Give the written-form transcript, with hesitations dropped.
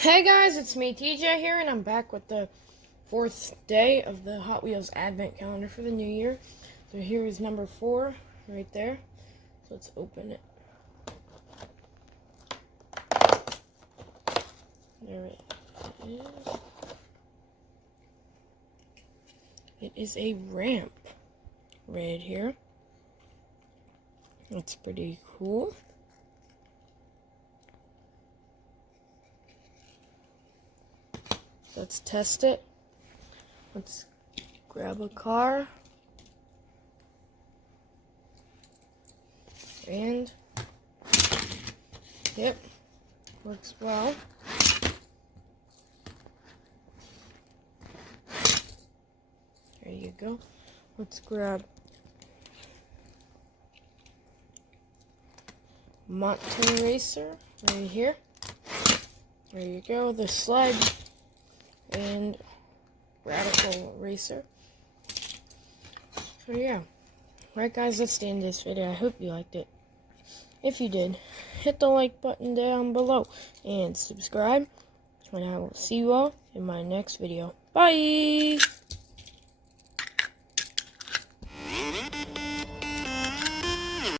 Hey guys, it's me TJ here, and I'm back with the 4th day of the Hot Wheels Advent Calendar for the new year. So here is number 4 right there. So let's open it. There it is. It is a ramp right here. That's pretty cool. Let's test it. Let's grab a car. And, yep, works well. There you go. Let's grab Mountain Racer right here. There you go. The sled and Radical Racer. So yeah. Alright guys, let's end this video. I hope you liked it. If you did, hit the like button down below and subscribe. And I will see you all in my next video. Bye!